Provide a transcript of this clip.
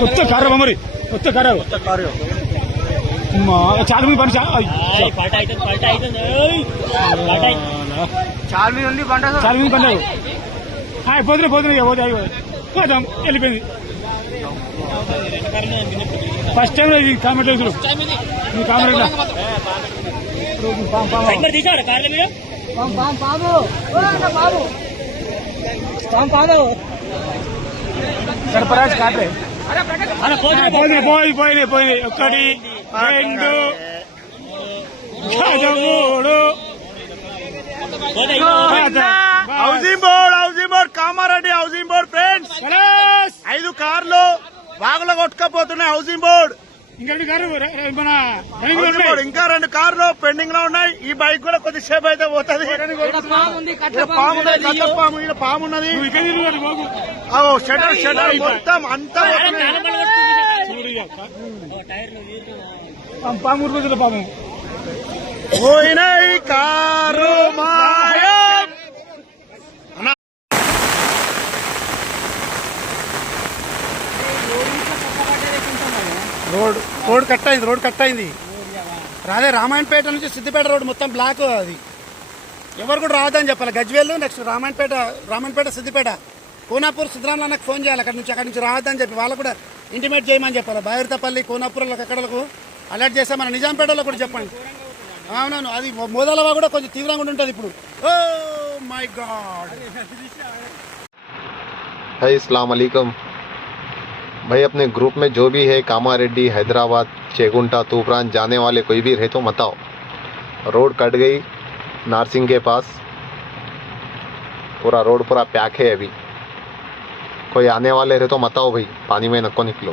కొత్త కారు మరి కొత్త కారు చాలా మంది పని చాలా మంది పండుగ పోతున్నాయి పోదాం వెళ్ళిపోయింది ఫస్ట్ టైం ఇది కామెంట్ వేసుడు మీ కామెంట్ సర్పరాజ్ కాట్రే పోయినాయి ఒక్కటి రెండు మూడు housing board Kamareddy housing board friends 5 కార్లు వాగులో కొట్టుకపోతున్నాయి. హౌసింగ్ బోర్డ్ ఇంకా 2 కార్లు పెండింగ్ లో ఉన్నాయి. ఈ బైక్ కూడా కొద్దిసేపు అయితే పోతుంది. పాము ఉన్నది షటర్ మొత్తం అంతా పాము పాము పోయినాయి కారు రోడ్ కట్ అయింది రాదే రామాయణపేట నుంచి సిద్దిపేట రోడ్ మొత్తం బ్లాక్. అది ఎవరు కూడా రావద్దని చెప్పాలి. గజ్వేల్ నెక్స్ట్ రామాయణపేట సిద్దిపేట కోనాపూర్ సిద్ధరామయ్య నాకు ఫోన్ చేయాలి. అక్కడి నుంచి రావద్దని చెప్పి వాళ్ళకు కూడా ఇంటిమేట్ చేయమని చెప్పాలి. బైరతపల్లి కోనాపూర్లకు అక్కడకు అలర్ట్ చేస్తే మన నిజాంపేటలో కూడా చెప్పండి. అవునవును అది మోదాలవా కూడా కొంచెం తీవ్రంగా ఉంటుంది ఇప్పుడు. Oh my God. हाय अस्सलाम वालेकुम भाई, अपने ग्रुप में जो भी है कामारेड्डी हैदराबाद चेगुंटा तूफान जाने वाले कोई भी रहे तो बताओ. रोड कट गई नारसिंह के पास, पूरा रोड पूरा पैक है. अभी कोई आने वाले रहे तो बताओ भाई, पानी में नको निकलो.